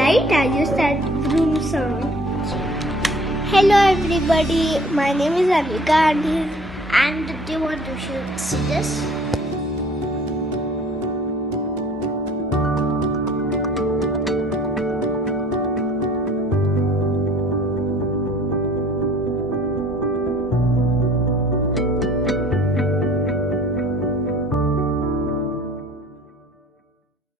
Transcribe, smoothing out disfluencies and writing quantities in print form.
light, I use that vroom sound. Hello everybody, my name is Anika and do you want to see this?